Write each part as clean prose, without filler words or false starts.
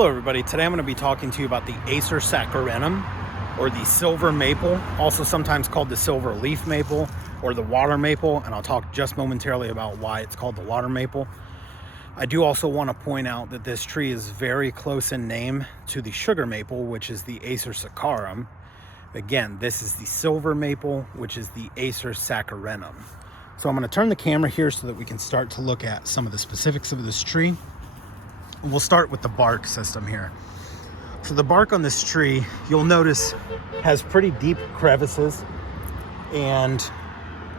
Hello everybody, today I'm going to be talking to you about the Acer saccharinum, or the silver maple, also sometimes called the silver leaf maple or the water maple, and I'll talk just momentarily about why it's called the water maple. I do also want to point out that this tree is very close in name to the sugar maple, which is the Acer saccharinum. Again, this is the silver maple, which is the Acer saccharinum. So I'm going to turn the camera here so that we can start to look at some of the specifics of this tree. We'll start with the bark system here. So the bark on this tree, you'll notice, has pretty deep crevices, and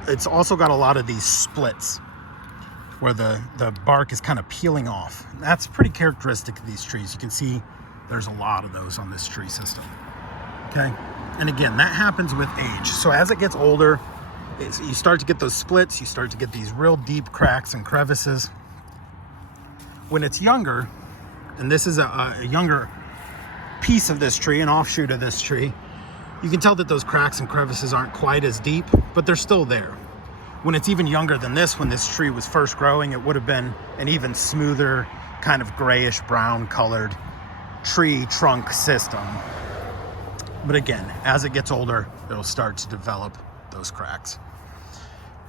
it's also got a lot of these splits where the bark is kind of peeling off. That's pretty characteristic of these trees. You can see there's a lot of those on this tree system. Okay, and again, that happens with age. So as it gets older, you start to get those splits, you start to get these real deep cracks and crevices. When it's younger, and this is a younger piece of this tree, an offshoot of this tree, you can tell that those cracks and crevices aren't quite as deep, but they're still there. When it's even younger than this, when this tree was first growing, it would have been an even smoother, kind of grayish brown colored tree trunk system. But again, as it gets older, it'll start to develop those cracks.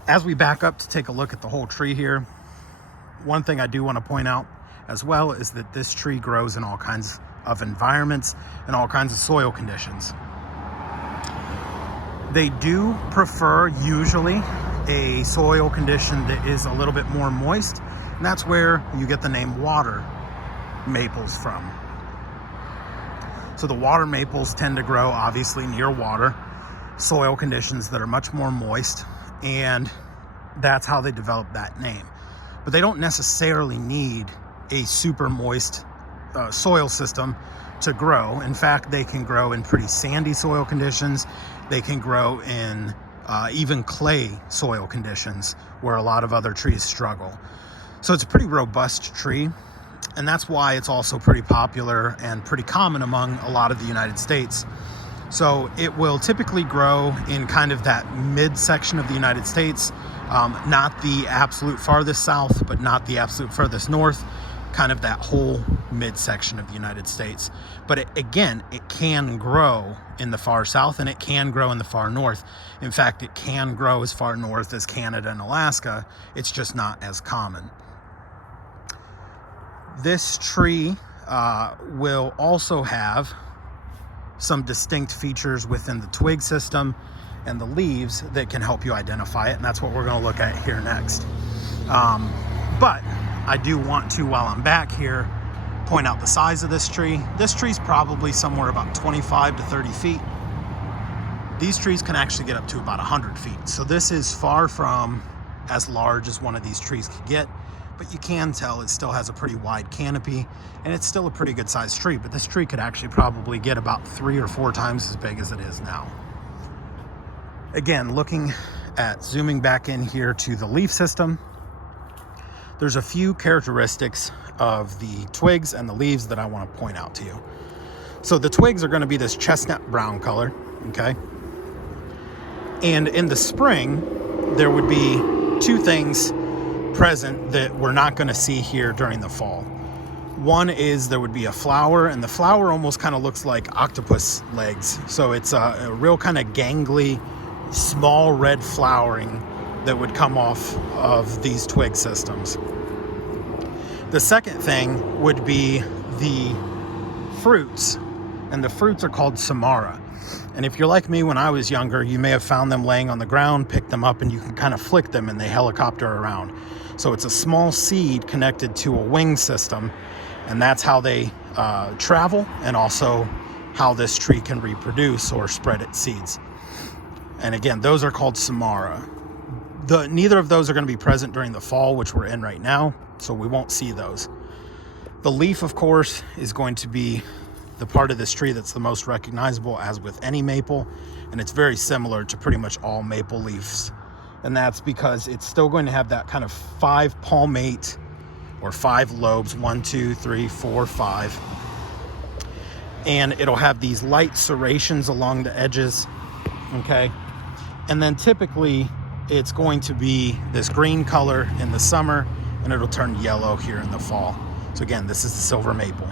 As we back up to take a look at the whole tree here, one thing I do want to point out as well is that this tree grows in all kinds of environments and all kinds of soil conditions. They do prefer usually a soil condition that is a little bit more moist, and that's where you get the name water maples from. So the water maples tend to grow obviously near water, soil conditions that are much more moist, and that's how they develop that name. But they don't necessarily need a super moist soil system to grow. In fact, they can grow in pretty sandy soil conditions. They can grow in even clay soil conditions where a lot of other trees struggle. So it's a pretty robust tree, and that's why it's also pretty popular and pretty common among a lot of the United States. So it will typically grow in kind of that midsection of the United States, not the absolute farthest south, but not the absolute furthest north, kind of that whole midsection of the United States. But it can grow in the far south, and it can grow in the far north. In fact, it can grow as far north as Canada and Alaska. It's just not as common. This tree will also have some distinct features within the twig system and the leaves that can help you identify it, and that's what we're going to look at here next. But I do want to, while I'm back here, point out the size of this tree. This tree's probably somewhere about 25 to 30 feet. These trees can actually get up to about 100 feet. So this is far from as large as one of these trees could get, but you can tell it still has a pretty wide canopy, and it's still a pretty good sized tree. But this tree could actually probably get about 3 or 4 times as big as it is now. Again, looking at zooming back in here to the leaf system, there's a few characteristics of the twigs and the leaves that I want to point out to you. So the twigs are going to be this chestnut brown color, okay? And in the spring, there would be 2 things present that we're not going to see here during the fall. One is there would be a flower, and the flower almost kind of looks like octopus legs. So it's a real kind of gangly, small red flowering that would come off of these twig systems. The second thing would be the fruits, and the fruits are called samara. And if you're like me when I was younger, you may have found them laying on the ground, picked them up, and you can kind of flick them and they helicopter around. So it's a small seed connected to a wing system, and that's how they travel, and also how this tree can reproduce or spread its seeds. And again, those are called samara. Neither of those are going to be present during the fall, which we're in right now, so we won't see those. The leaf, of course, is going to be the part of this tree that's the most recognizable, as with any maple, and it's very similar to pretty much all maple leaves. And that's because it's still going to have that kind of 5 palmate or 5 lobes, 1, 2, 3, 4, 5. And it'll have these light serrations along the edges, okay? And then typically it's going to be this green color in the summer, and it'll turn yellow here in the fall. So again, this is the silver maple.